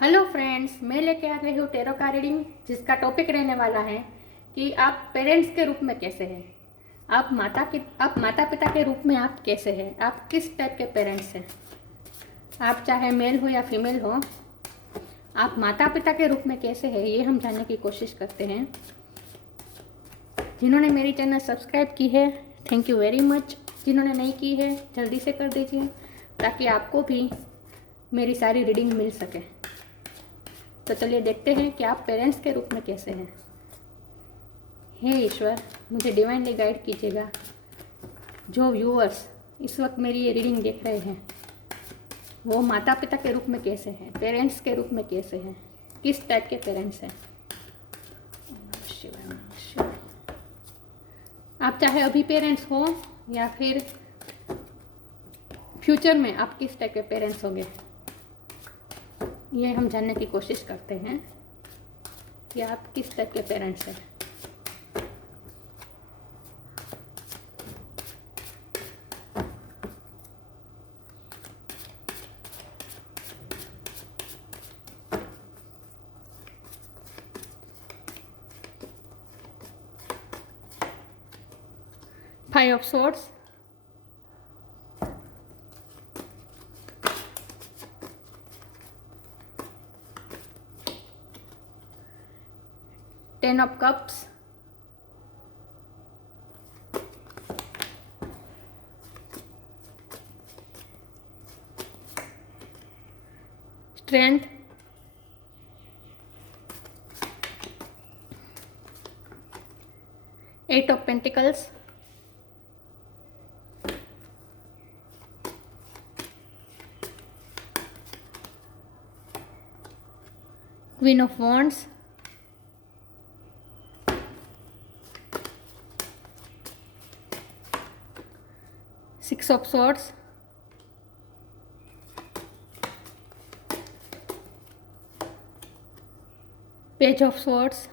Hello friends, मैं लेके आ गई हूँ टेरो का रीडिंग, जिसका टॉपिक रहने वाला है कि आप पेरेंट्स के रूप में कैसे हैं। आप माता पिता के रूप में आप कैसे हैं, आप किस टाइप के पेरेंट्स हैं। आप चाहे मेल हो या फीमेल हो, आप माता पिता के रूप में कैसे हैं, ये हम जानने की कोशिश करते हैं। जिन्होंने मेरी चैनल सब्सक्राइब की है, थैंक यू वेरी मच। जिन्होंने नहीं की है, जल्दी से कर दीजिए ताकि आपको भी मेरी सारी रीडिंग मिल सके। तो चलिए देखते हैं कि आप पेरेंट्स के रूप में कैसे हैं। हे ईश्वर, मुझे डिवाइनली गाइड कीजिएगा। जो व्यूअर्स इस वक्त मेरी ये रीडिंग देख रहे हैं, वो माता पिता के रूप में कैसे हैं, पेरेंट्स के रूप में कैसे हैं, किस टाइप के पेरेंट्स हैं। आप चाहे अभी पेरेंट्स हो या फिर फ्यूचर में आप किस टाइप के पेरेंट्स होंगे, ये हम जानने की कोशिश करते हैं कि आप किस टाइप के पेरेंट्स हैं। Five of swords, ten of cups, strength, eight of pentacles, queen of wands, six of swords, page of swords,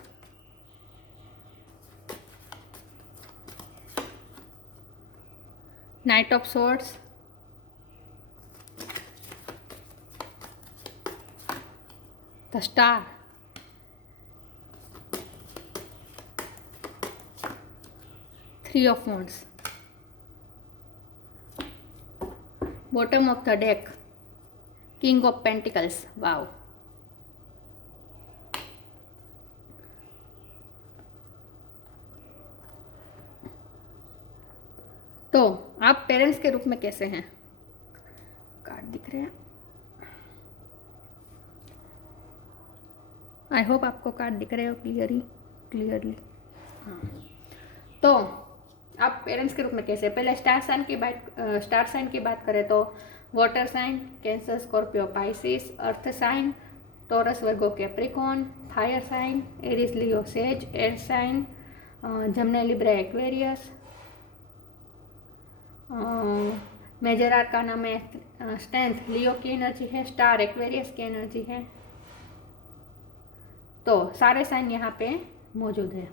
knight of swords, the star, three of wands, bottom of the deck, king of pentacles. Wow, तो आप parents के रूप में कैसे हैं। Card दिख रहे हैं, आई होप आपको कार्ड दिख रहे हो क्लियरली। हाँ, तो आप पेरेंट्स के रूप में कैसे। पहले स्टार साइन की बात करें तो water sign Cancer, Scorpio, Pisces, earth sign Taurus, Virgo, Capricorn, fire sign Aries, Leo, sage, air sign Gemini, Libra, Aquarius, major arcana में स्ट्रेंथ लियो की एनर्जी है, स्टार एक्वेरियस की एनर्जी है। तो सारे साइन यहाँ पे मौजूद है।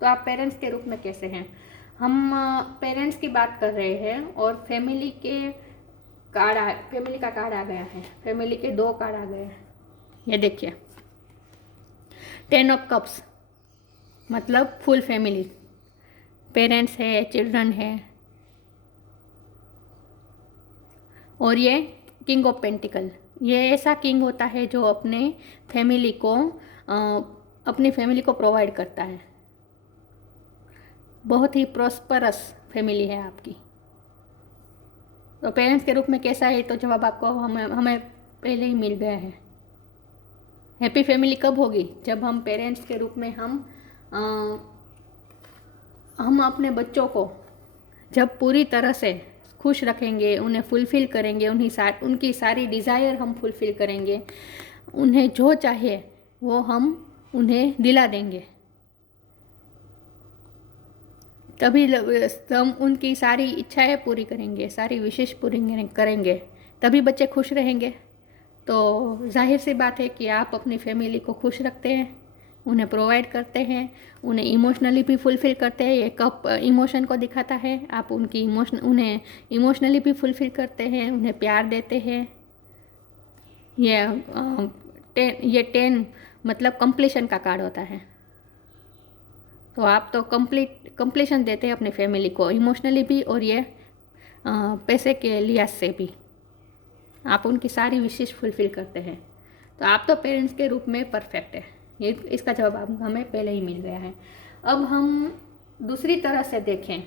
तो आप पेरेंट्स के रूप में कैसे हैं। हम पेरेंट्स की बात कर रहे हैं और फैमिली का कार्ड आ गया है। फैमिली के दो कार्ड आ गए हैं, ये देखिए। टेन ऑफ कप्स मतलब फुल फैमिली, पेरेंट्स है, चिल्ड्रन है। और ये किंग ऑफ पेंटिकल, ये ऐसा किंग होता है जो अपनी फैमिली को प्रोवाइड करता है। बहुत ही प्रॉस्परस फैमिली है आपकी। तो पेरेंट्स के रूप में कैसा है, तो जवाब आपको हमें पहले ही मिल गया है। हैप्पी फैमिली कब होगी, जब हम पेरेंट्स के रूप में हम अपने बच्चों को जब पूरी तरह से खुश रखेंगे, उन्हें फुलफ़िल करेंगे, उनकी सारी डिज़ायर हम फुलफ़िल करेंगे, उन्हें जो चाहिए वो हम उन्हें दिला देंगे, तभी हम उनकी सारी इच्छाएं पूरी करेंगे, सारी विशेष पूरी करेंगे, तभी बच्चे खुश रहेंगे। तो जाहिर सी बात है कि आप अपनी फैमिली को खुश रखते हैं, उन्हें प्रोवाइड करते हैं, उन्हें इमोशनली भी फुलफ़िल करते हैं। ये कप इमोशन को दिखाता है। आप उन्हें इमोशनली भी फुलफ़िल करते हैं, उन्हें प्यार देते हैं। ये ये 10 मतलब कंप्लीशन का कार्ड होता है। तो आप तो कंप्लीशन देते हैं अपनी फैमिली को, इमोशनली भी और ये पैसे के लिहाज से भी आप उनकी सारी विशेष फुलफिल करते हैं। तो आप तो पेरेंट्स के रूप में परफेक्ट है। ये इसका जवाब हमें पहले ही मिल गया है। अब हम दूसरी तरह से देखें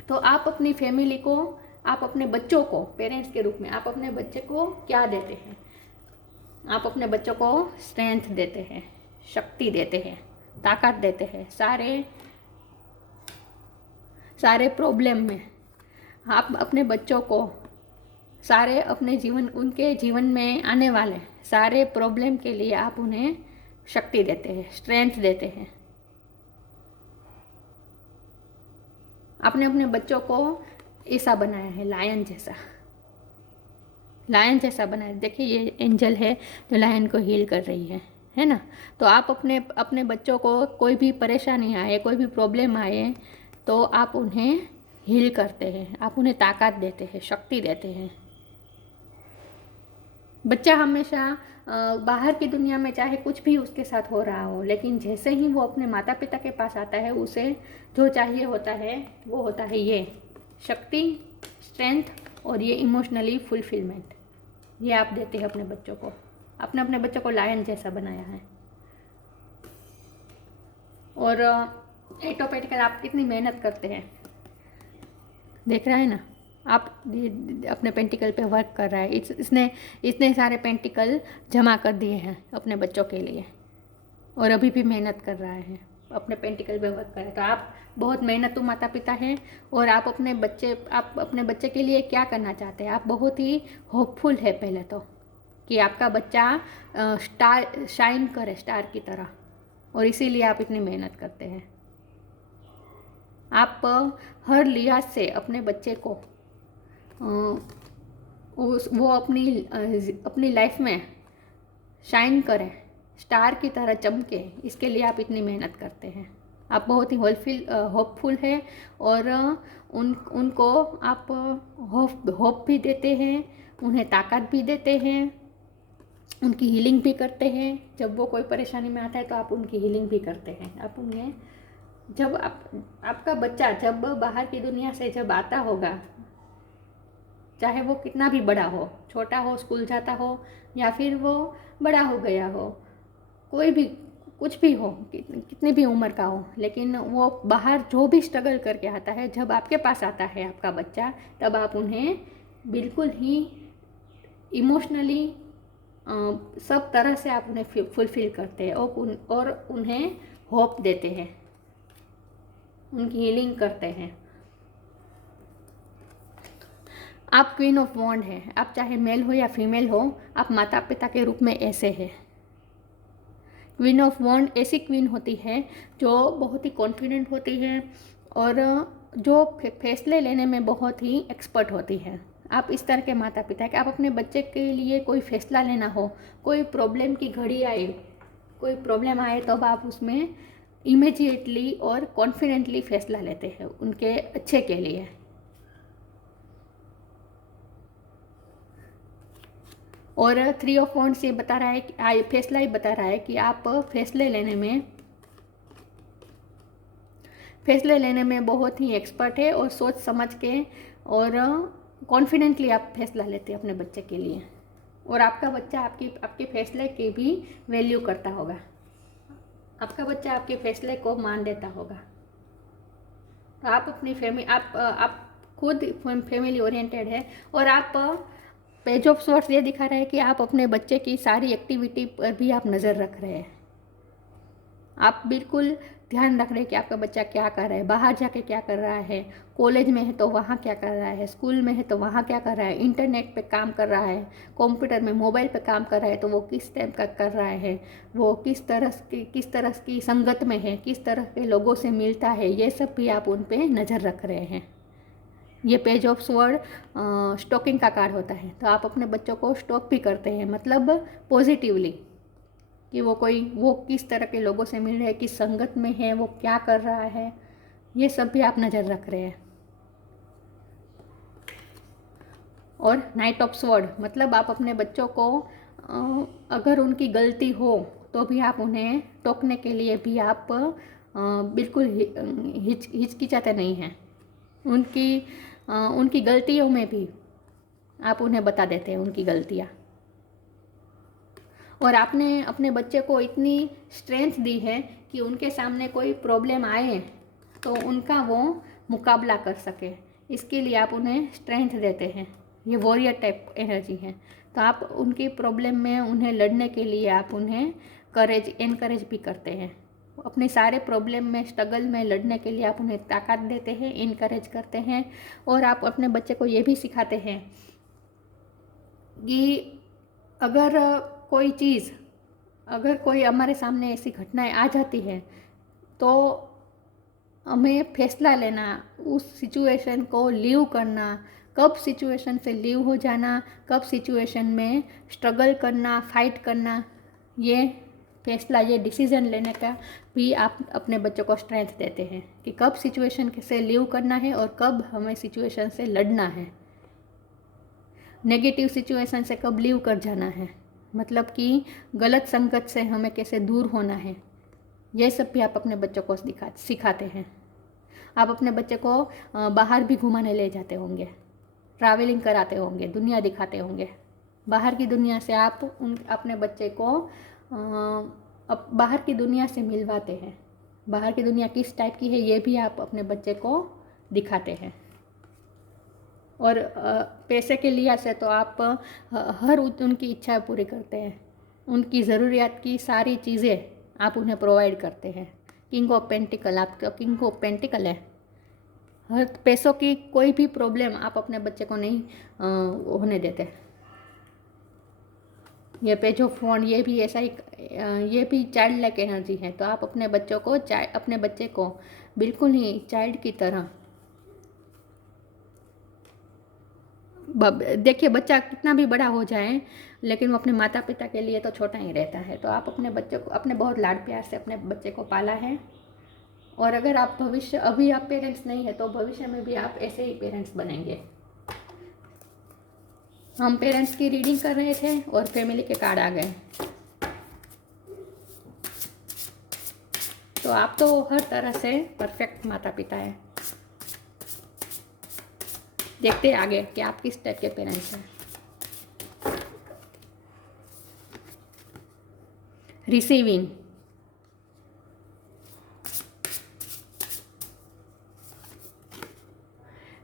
तो आप अपनी फैमिली को, आप अपने बच्चों को, पेरेंट्स के रूप में आप अपने बच्चे को क्या देते हैं? आप अपने बच्चों को स्ट्रेंथ देते हैं, शक्ति देते हैं, ताकत देते हैं। सारे प्रॉब्लम में आप अपने बच्चों को सारे उनके जीवन में आने वाले सारे प्रॉब्लम के लिए आप उन्हें शक्ति देते हैं, स्ट्रेंथ देते हैं। आपने अपने बच्चों को ऐसा बनाया है, लायन जैसा बनाया। देखिए ये एंजल है जो लायन को हील कर रही है ना। तो आप अपने बच्चों को कोई भी परेशानी आए, कोई भी प्रॉब्लम आए तो आप उन्हें हील करते हैं, आप उन्हें ताकत देते हैं, शक्ति देते हैं। बच्चा हमेशा बाहर की दुनिया में चाहे कुछ भी उसके साथ हो रहा हो, लेकिन जैसे ही वो अपने माता पिता के पास आता है उसे जो चाहिए होता है वो होता है ये शक्ति, स्ट्रेंथ और ये इमोशनली फुलफिलमेंट। ये आप देते हैं अपने बच्चों को। आपने अपने बच्चों को लायन जैसा बनाया है। और ऑटोमेटिकली आप कितनी मेहनत करते हैं, देख रहा है ना। आप अपने पेंटिकल पे वर्क कर रहा है। इसने इतने सारे पेंटिकल जमा कर दिए हैं अपने बच्चों के लिए और अभी भी मेहनत कर रहा है, अपने पेंटिकल पे वर्क कर रहा है। तो आप बहुत मेहनतू माता पिता हैं और आप अपने बच्चे के लिए क्या करना चाहते हैं? आप बहुत ही होपफुल है पहले तो कि आपका बच्चा शाइन करे स्टार की तरह, और इसीलिए आप इतनी मेहनत करते हैं। आप हर लिहाज से अपने बच्चे को वो अपनी लाइफ में शाइन करें, स्टार की तरह चमके, इसके लिए आप इतनी मेहनत करते हैं। आप बहुत ही होपफुल है और उनको आप होप भी देते हैं, उन्हें ताकत भी देते हैं, उनकी हीलिंग भी करते हैं। जब वो कोई परेशानी में आता है तो आप उनकी हीलिंग भी करते हैं। आप उन्हें जब आपका बच्चा जब बाहर की दुनिया से जब आता होगा, चाहे वो कितना भी बड़ा हो, छोटा हो, स्कूल जाता हो या फिर वो बड़ा हो गया हो, कोई भी कुछ भी हो, कितनी भी उम्र का हो, लेकिन वो बाहर जो भी स्ट्रगल करके आता है, जब आपके पास आता है आपका बच्चा, तब आप उन्हें बिल्कुल ही इमोशनली सब तरह से आप उन्हें फुलफिल करते हैं और उन्हें होप देते हैं, उनकी हीलिंग करते हैं। आप क्वीन ऑफ वॉन्ड हैं। आप चाहे मेल हो या फीमेल हो, आप माता पिता के रूप में ऐसे हैं। क्वीन ऑफ वॉन्ड ऐसी क्वीन होती है जो बहुत ही कॉन्फिडेंट होती है और जो फैसले लेने में बहुत ही एक्सपर्ट होती है। आप इस तरह के माता पिता है कि आप अपने बच्चे के लिए कोई फैसला लेना हो, कोई प्रॉब्लम की घड़ी आए, कोई प्रॉब्लम आए तो आप उसमें इमीडिएटली और कॉन्फिडेंटली फैसला लेते हैं उनके अच्छे के लिए। और 3 ऑफ वॉन्ड्स ये बता रहा है कि फैसला ही बता रहा है कि आप फैसले लेने में बहुत ही एक्सपर्ट है और सोच समझ के और कॉन्फिडेंटली आप फैसला लेते हैं अपने बच्चे के लिए, और आपका बच्चा आपके फैसले की भी वैल्यू करता होगा। आपका बच्चा आपके फैसले को मान देता होगा। तो आप अपनी आप खुद फैमिली ओरिएंटेड है और आप पेज ऑफ स्वॉर्ड्स ये दिखा रहा है कि आप अपने बच्चे की सारी एक्टिविटी पर भी आप नज़र रख रहे हैं। आप बिल्कुल ध्यान रख रहे हैं कि आपका बच्चा क्या कर रहा है, बाहर जाके क्या कर रहा है, कॉलेज में है तो वहाँ क्या कर रहा है, स्कूल में है तो वहाँ क्या कर रहा है, इंटरनेट पे काम कर रहा है, कंप्यूटर में मोबाइल पे काम कर रहा है तो वो किस टाइप का कर रहा है, वो किस तरह की संगत में है, किस तरह के लोगों से मिलता है, ये सब भी आप उन पर नज़र रख रहे हैं। ये पेज ऑफ स्वॉर्ड स्टॉकिंग का कार्ड होता है। तो आप अपने बच्चों को स्टॉक भी करते हैं, मतलब पॉजिटिवली, कि वो किस तरह के लोगों से मिल रहे हैं, किस संगत में है, वो क्या कर रहा है, ये सब भी आप नज़र रख रहे हैं। और नाइट ऑफ स्वॉर्ड मतलब आप अपने बच्चों को अगर उनकी गलती हो तो भी आप उन्हें टोकने के लिए भी आप बिल्कुल हिचकिचाते नहीं हैं। उनकी गलतियों में भी आप उन्हें बता देते हैं उनकी गलतियाँ। और आपने अपने बच्चे को इतनी स्ट्रेंथ दी है कि उनके सामने कोई प्रॉब्लम आए तो उनका वो मुकाबला कर सके, इसके लिए आप उन्हें स्ट्रेंथ देते हैं। ये वॉरियर टाइप एनर्जी है। तो आप उनकी प्रॉब्लम में उन्हें लड़ने के लिए आप उन्हें एनकरेज भी करते हैं। अपने सारे प्रॉब्लम में, स्ट्रगल में लड़ने के लिए आप उन्हें ताकत देते हैं, इनकरेज करते हैं। और आप अपने बच्चे को ये भी सिखाते हैं कि अगर कोई हमारे सामने ऐसी घटनाएं आ जाती है तो हमें फैसला लेना, उस सिचुएशन को लीव करना, कब सिचुएशन से लीव हो जाना, कब सिचुएशन में स्ट्रगल करना, फाइट करना, ये फैसला, ये डिसीज़न लेने का भी आप अपने बच्चों को स्ट्रेंथ देते हैं कि कब सिचुएशन से लीव करना है और कब हमें सिचुएशन से लड़ना है। नेगेटिव सिचुएशन से कब लीव कर जाना है, मतलब कि गलत संगत से हमें कैसे दूर होना है, ये सब भी आप अपने बच्चों को सिखाते हैं। आप अपने बच्चे को बाहर भी घुमाने ले जाते होंगे, ट्रैवलिंग कराते होंगे, दुनिया दिखाते होंगे। बाहर की दुनिया से आप अपने बच्चे को बाहर की दुनिया से मिलवाते हैं। बाहर की दुनिया किस टाइप की है ये भी आप अपने बच्चे को दिखाते हैं। और पैसे के लिहाज से तो आप हर उनकी इच्छा पूरी करते हैं। उनकी ज़रूरियात की सारी चीज़ें आप उन्हें प्रोवाइड करते हैं। किंग ऑफ पेंटिकल, आपका किंग ऑफ पेंटिकल है। हर पैसों की कोई भी प्रॉब्लम आप अपने बच्चे को नहीं होने देते। ये पेज ऑफ फोन, ये भी ऐसा ही, ये भी चाइल्ड लाइक एनर्जी है। तो आप अपने बच्चे को बिल्कुल ही चाइल्ड की तरह देखिए, बच्चा कितना भी बड़ा हो जाए लेकिन वो अपने माता पिता के लिए तो छोटा ही रहता है। तो आप अपने बच्चे को, अपने बहुत लाड प्यार से अपने बच्चे को पाला है। और अगर आप अभी आप पेरेंट्स नहीं है तो भविष्य में भी आप ऐसे ही पेरेंट्स बनेंगे। हम पेरेंट्स की रीडिंग कर रहे थे और फैमिली के कार्ड आ गए। तो आप तो हर तरह से परफेक्ट माता पिता है। देखते हैं आगे कि आप किस टाइप के पेरेंट्स हैं। Receiving,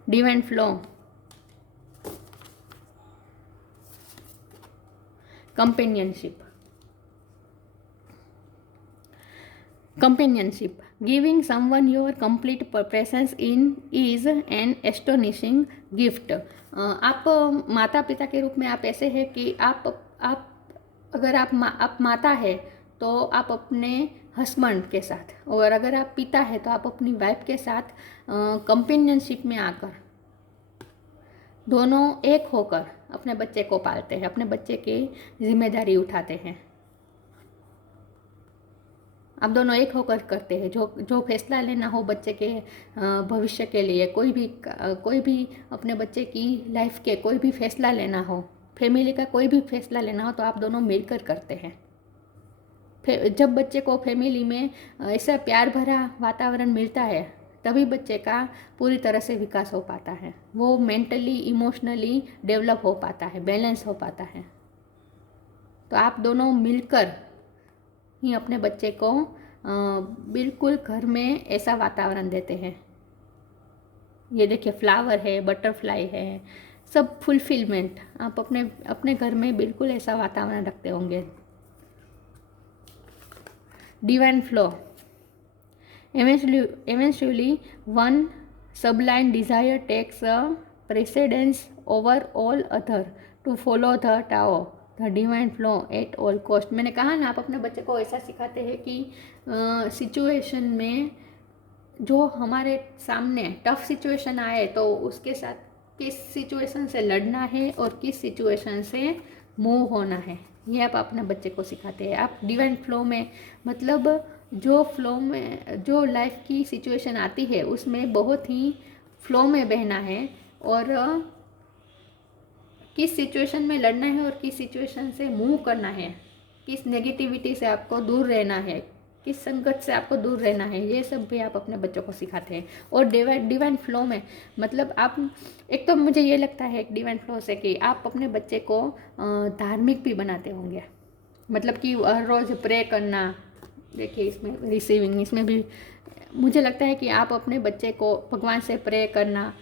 divine flow, companionship, giving someone your complete presence in is an astonishing gift। आप माता पिता के रूप में आप ऐसे हैं कि अगर आप माता है तो आप अपने हस्बैंड के साथ, और अगर आप पिता है तो आप अपनी वाइफ के साथ कंपेनियनशिप में आकर दोनों एक होकर अपने बच्चे को पालते हैं, अपने बच्चे की जिम्मेदारी उठाते हैं। आप दोनों एक होकर करते हैं। जो फैसला लेना हो बच्चे के भविष्य के लिए, कोई भी अपने बच्चे की लाइफ के कोई भी फैसला लेना हो, फैमिली का कोई भी फैसला लेना हो, तो आप दोनों मिलकर करते हैं। जब बच्चे को फैमिली में ऐसा प्यार भरा वातावरण मिलता है तभी बच्चे का पूरी तरह से विकास हो पाता है। वो मेंटली, इमोशनली डेवलप हो पाता है, बैलेंस हो पाता है। तो आप दोनों मिलकर ही अपने बच्चे को बिल्कुल घर में ऐसा वातावरण देते हैं। ये देखिए, फ्लावर है, बटरफ्लाई है, सब फुलफिलमेंट आप अपने घर में बिल्कुल ऐसा वातावरण रखते होंगे। Divine flow, eventually one sublime desire takes a precedence over all other to follow the Tao, the divine flow at all cost। मैंने कहा ना, आप अपने बच्चे को ऐसा सिखाते हैं कि सिचुएशन में जो हमारे सामने टफ सिचुएशन आए तो उसके साथ किस सिचुएशन से लड़ना है और किस सिचुएशन से मूव होना है, ये आप अपने बच्चे को सिखाते हैं। आप डिवाइन फ्लो में, मतलब जो फ्लो में, जो लाइफ की सिचुएशन आती है उसमें बहुत ही फ्लो में बहना है और किस सिचुएशन में लड़ना है और किस सिचुएशन से मूव करना है, किस नेगेटिविटी से आपको दूर रहना है, किस संगत से आपको दूर रहना है, ये सब भी आप अपने बच्चों को सिखाते हैं। और डिवाइन फ्लो में मतलब आप, एक तो मुझे ये लगता है एक डिवाइन फ्लो से कि आप अपने बच्चे को धार्मिक भी बनाते होंगे, मतलब कि हर रोज़ प्रे करना। देखिए इसमें रिसीविंग, इसमें भी मुझे लगता है कि आप अपने बच्चे को भगवान से प्रे करना,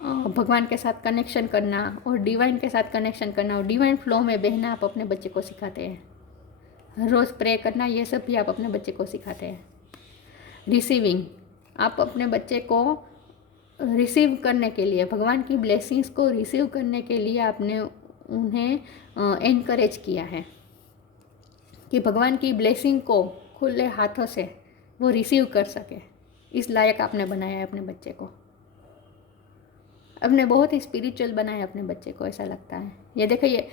भगवान के साथ कनेक्शन करना और डिवाइन के साथ कनेक्शन करना और डिवाइन फ्लो में बहना आप अपने बच्चे को सिखाते हैं। रोज़ प्रे करना, ये सब भी आप अपने बच्चे को सिखाते हैं। रिसीविंग, आप अपने बच्चे को रिसीव करने के लिए, भगवान की ब्लेसिंग्स को रिसीव करने के लिए आपने उन्हें एनकरेज किया है कि भगवान की ब्लेसिंग को खुले हाथों से वो रिसीव कर सके, इस लायक आपने बनाया है अपने बच्चे को। आपने बहुत ही स्पिरिचुअल बनाया अपने बच्चे को, ऐसा लगता है। ये देखिए,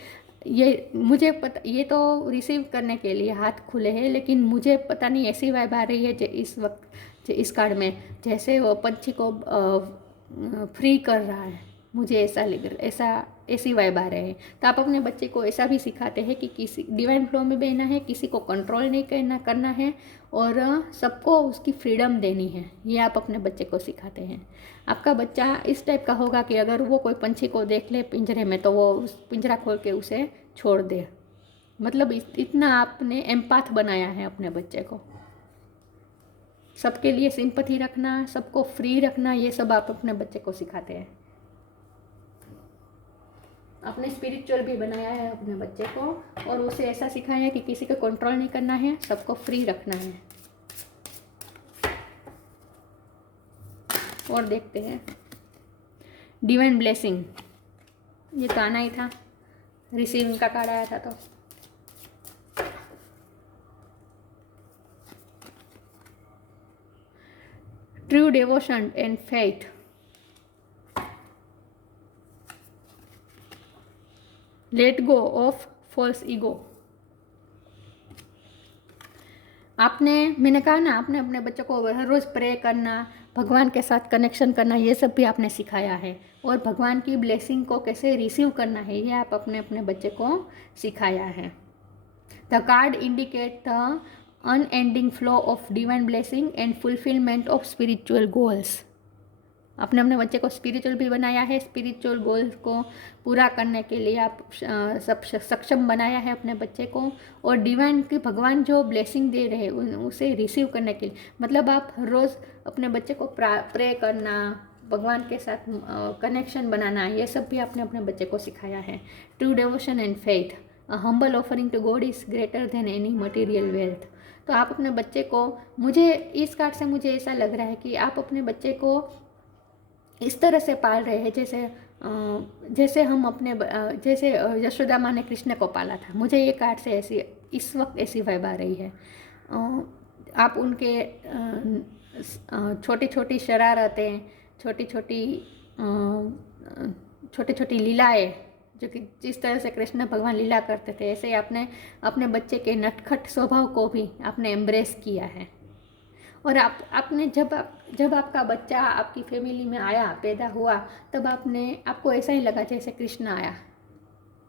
ये मुझे पता, ये तो रिसीव करने के लिए हाथ खुले हैं, लेकिन मुझे पता नहीं ऐसी वाइब आ रही है जो इस वक्त, जो इस कार्ड में जैसे वो पंछी को फ्री कर रहा है, मुझे ऐसा लग रहा, ऐसी वाइब आ रहे हैं। तो आप अपने बच्चे को ऐसा भी सिखाते हैं कि किसी डिवाइन फ्लो में बहना है, किसी को कंट्रोल नहीं करना है और सबको उसकी फ्रीडम देनी है, ये आप अपने बच्चे को सिखाते हैं। आपका बच्चा इस टाइप का होगा कि अगर वो कोई पंछी को देख ले पिंजरे में तो वो उस पिंजरा खोल के उसे छोड़ दे, मतलब इतना आपने एम्पाथ बनाया है अपने बच्चे को। सबके लिए सिंपैथी रखना, सबको फ्री रखना, ये सब आप अपने बच्चे को सिखाते हैं। आपने स्पिरिचुअल भी बनाया है अपने बच्चे को और उसे ऐसा सिखाया है कि किसी को कंट्रोल नहीं करना है, सबको फ्री रखना है। और देखते हैं डिवाइन ब्लेसिंग, ये तो आना ही था, रिसीविंग का कार्ड आया था तो। True devotion and faith, let go of false ego. मैंने कहा ना, आपने अपने बच्चों को हर रोज़ प्रे करना, भगवान के साथ कनेक्शन करना, ये सब भी आपने सिखाया है। और भगवान की ब्लेसिंग को कैसे रिसीव करना है, ये आप अपने बच्चे को सिखाया है। The card indicate the unending flow of divine blessing and fulfilment of spiritual goals. आपने अपने बच्चे को स्पिरिचुअल भी बनाया है, स्पिरिचुअल गोल्स को पूरा करने के लिए आप सब सक्षम बनाया है अपने बच्चे को। और डिवाइन की, भगवान जो ब्लेसिंग दे रहे हैं उसे रिसीव करने के लिए, मतलब आप रोज़ अपने बच्चे को प्रे करना, भगवान के साथ कनेक्शन बनाना, ये सब भी आपने अपने बच्चे को सिखाया है। True devotion and faith, a humble offering to God is greater than any material wealth. तो आप अपने बच्चे को, मुझे इस कार्ड से मुझे ऐसा लग रहा है कि आप अपने बच्चे को इस तरह से पाल रहे हैं जैसे हम अपने जैसे यशोदा माँ ने कृष्ण को पाला था। मुझे ये कार्ड से ऐसी इस वक्त ऐसी वाइब आ रही है। आप उनके छोटी छोटी शरारतें, छोटी छोटी लीलाएं, जो कि जिस तरह से कृष्ण भगवान लीला करते थे, ऐसे ही आपने अपने बच्चे के नटखट स्वभाव को भी आपने एम्ब्रेस किया है। और आपने जब आपका बच्चा आपकी फैमिली में आया, पैदा हुआ, तब आपको ऐसा ही लगा जैसे कृष्ण आया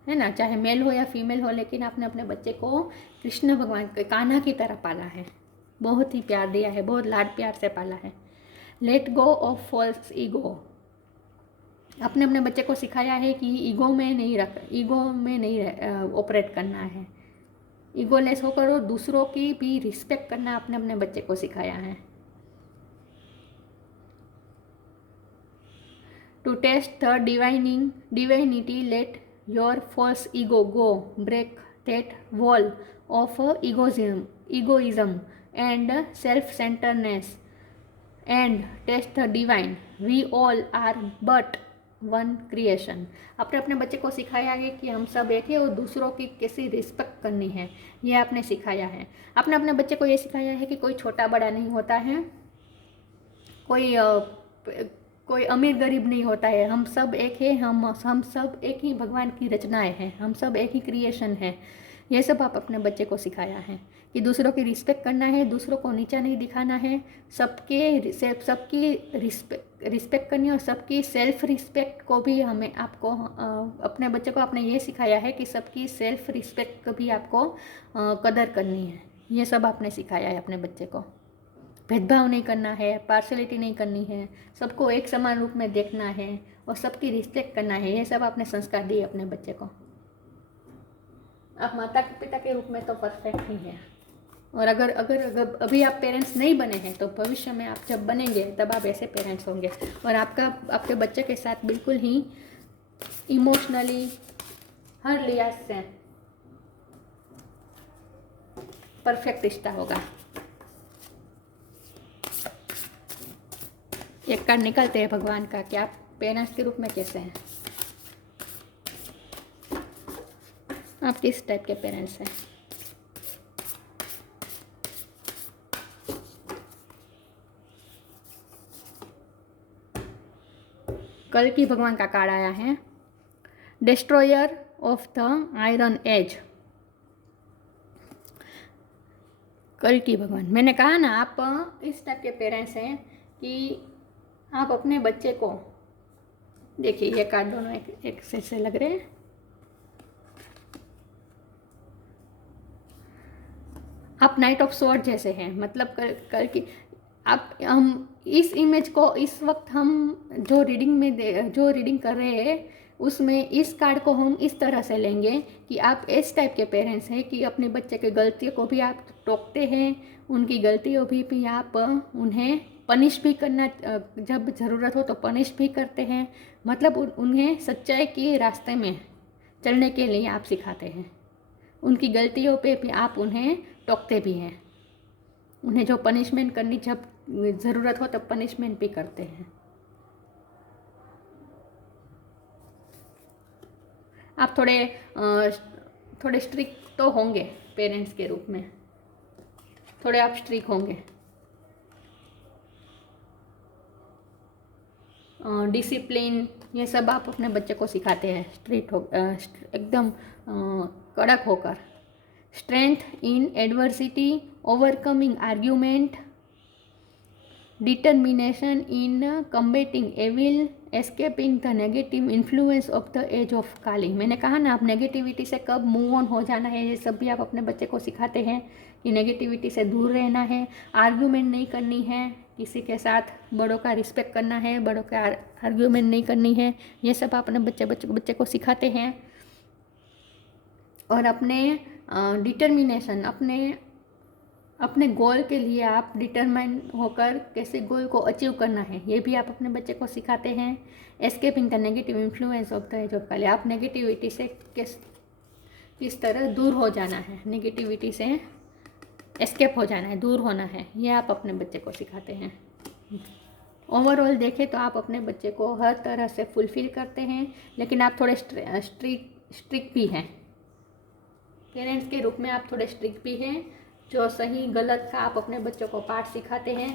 है ना, चाहे मेल हो या फीमेल हो, लेकिन आपने अपने बच्चे को कृष्ण भगवान के कान्हा की तरह पाला है, बहुत ही प्यार दिया है, बहुत लाड प्यार से पाला है। Let go of false ego, आपने अपने बच्चे को सिखाया है कि ईगो में नहीं ऑपरेट करना है, ईगोलेस होकर और दूसरों की भी रिस्पेक्ट करना आपने अपने बच्चे को सिखाया है। To taste the divinity, let your false ego go, break that wall of egoism and self-centeredness and test the divine. We all are but one creation. आपने अपने बच्चे को सिखाया है कि हम सब एक है और दूसरों की कैसी रिस्पेक्ट करनी है, ये आपने सिखाया है। आपने अपने बच्चे को ये सिखाया है कि कोई छोटा बड़ा नहीं होता है, कोई अमीर गरीब नहीं होता है, हम सब एक है, हम सब एक ही भगवान की रचनाएं हैं, हम सब एक ही क्रिएशन है। ये सब आप अपने बच्चे को सिखाया है कि दूसरों की रिस्पेक्ट करना है, दूसरों को नीचा नहीं दिखाना है, सबकी रिस्पेक्ट करनी है और सबकी सेल्फ रिस्पेक्ट को भी हमें आपको अपने बच्चे को आपने ये सिखाया है कि सबकी सेल्फ रिस्पेक्ट को भी आपको कदर करनी है। ये सब आपने सिखाया है अपने बच्चे को। भेदभाव नहीं करना है, पार्शलिटी नहीं करनी है, सबको एक समान रूप में देखना है और सबकी रिस्पेक्ट करना है। ये सब आपने संस्कार दिए अपने बच्चे को। आप माता पिता के रूप में तो परफेक्ट ही है। और अगर अभी आप पेरेंट्स नहीं बने हैं तो भविष्य में आप जब बनेंगे तब आप ऐसे पेरेंट्स होंगे और आपके बच्चे के साथ बिल्कुल ही इमोशनली हर लिहाज से परफेक्ट रिश्ता होगा। एक कार्ड निकलते हैं भगवान का कि आप पेरेंट्स के रूप में कैसे हैं, आप किस टाइप के पेरेंट्स हैं। कल की भगवान का कार्ड आया है, destroyer of the iron age. कल की भगवान, मैंने कहा ना आप इस टाइप के पेरेंट्स हैं कि आप अपने बच्चे को, देखिए ये कार्ड दोनों एक से लग रहे हैं। आप नाइट ऑफ स्वॉर्ड जैसे हैं, मतलब कल की आप, हम इस इमेज को इस वक्त हम जो रीडिंग कर रहे हैं उसमें इस कार्ड को हम इस तरह से लेंगे कि आप इस टाइप के पेरेंट्स हैं कि अपने बच्चे की गलतियों को भी आप टोकते हैं, उनकी गलतियों भी आप उन्हें पनिश भी करना, जब ज़रूरत हो तो पनिश भी करते हैं, मतलब उन्हें सच्चाई के रास्ते में चलने के लिए आप सिखाते हैं। उनकी गलतियों पे भी आप उन्हें टोकते भी हैं, उन्हें जो पनिशमेंट करनी जब ज़रूरत हो तब पनिशमेंट भी करते हैं। आप थोड़े स्ट्रिक्ट तो होंगे पेरेंट्स के रूप में, थोड़े आप स्ट्रिक्ट होंगे, डिसिप्लिन ये सब आप अपने बच्चे को सिखाते हैं, एकदम कड़क होकर। Strength in adversity, overcoming argument, determination in combating evil, escaping the negative influence of the age of Kali. मैंने कहा ना आप नेगेटिविटी से कब मूव ऑन हो जाना है, ये सब भी आप अपने बच्चे को सिखाते हैं कि नेगेटिविटी से दूर रहना है, आर्ग्यूमेंट नहीं करनी है किसी के साथ, बड़ों का रिस्पेक्ट करना है, बड़ों का आर्ग्यूमेंट नहीं करनी है। ये सब आप अपने बच्चे को सिखाते हैं। और अपने डिटर्मिनेशन, अपने गोल के लिए आप डिटरमाइन होकर कैसे गोल को अचीव करना है, ये भी आप अपने बच्चे को सिखाते हैं। Escaping the negative influence of the age of Kali, आप नेगेटिविटी से किस तरह दूर हो जाना है, नेगेटिविटी से एस्केप हो जाना है, दूर होना है, ये आप अपने बच्चे को सिखाते हैं। ओवरऑल देखें तो आप अपने बच्चे को हर तरह से फुलफिल करते हैं, लेकिन आप थोड़े स्ट्रिक्ट भी हैं, पेरेंट्स के रूप में आप थोड़े स्ट्रिक्ट भी हैं। जो सही गलत का आप अपने बच्चों को पाठ सिखाते हैं।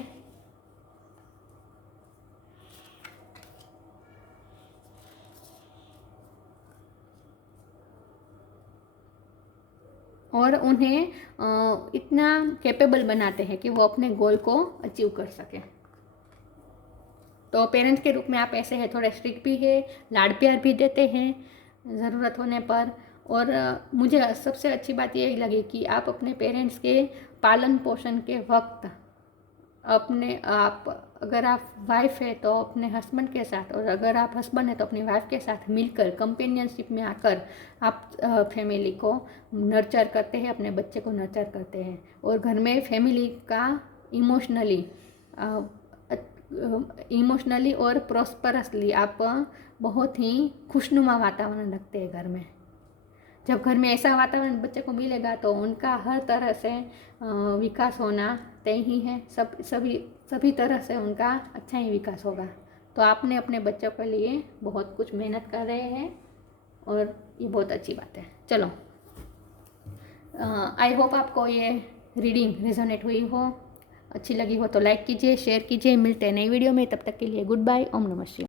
और उन्हें इतना कैपेबल बनाते हैं कि वो अपने गोल को अचीव कर सकें। तो पेरेंट्स के रूप में आप ऐसे हैं, थोड़े स्ट्रिक्ट भी है, लाड प्यार भी देते हैं ज़रूरत होने पर। और मुझे सबसे अच्छी बात ये लगी कि आप अपने पेरेंट्स के पालन पोषण के वक्त अगर आप वाइफ है तो अपने हस्बैंड के साथ, और अगर आप हस्बैंड है तो अपनी वाइफ के साथ मिलकर कंपेनियनशिप में आकर आप फैमिली को नर्चर करते हैं, अपने बच्चे को नर्चर करते हैं। और घर में फैमिली का इमोशनली और प्रॉस्परसली आप बहुत ही खुशनुमा वातावरण रखते हैं घर में। जब घर में ऐसा वातावरण बच्चे को मिलेगा तो उनका हर तरह से विकास होना तय ही है, सभी तरह से उनका अच्छा ही विकास होगा। तो आपने अपने बच्चों के लिए बहुत कुछ मेहनत कर रहे हैं और ये बहुत अच्छी बात है। चलो, आई होप आपको ये रीडिंग रेजोनेट हुई हो, अच्छी लगी हो तो लाइक कीजिए, शेयर कीजिए। मिलते हैं नई वीडियो में, तब तक के लिए गुड बाय। ओम नमः शिवाय।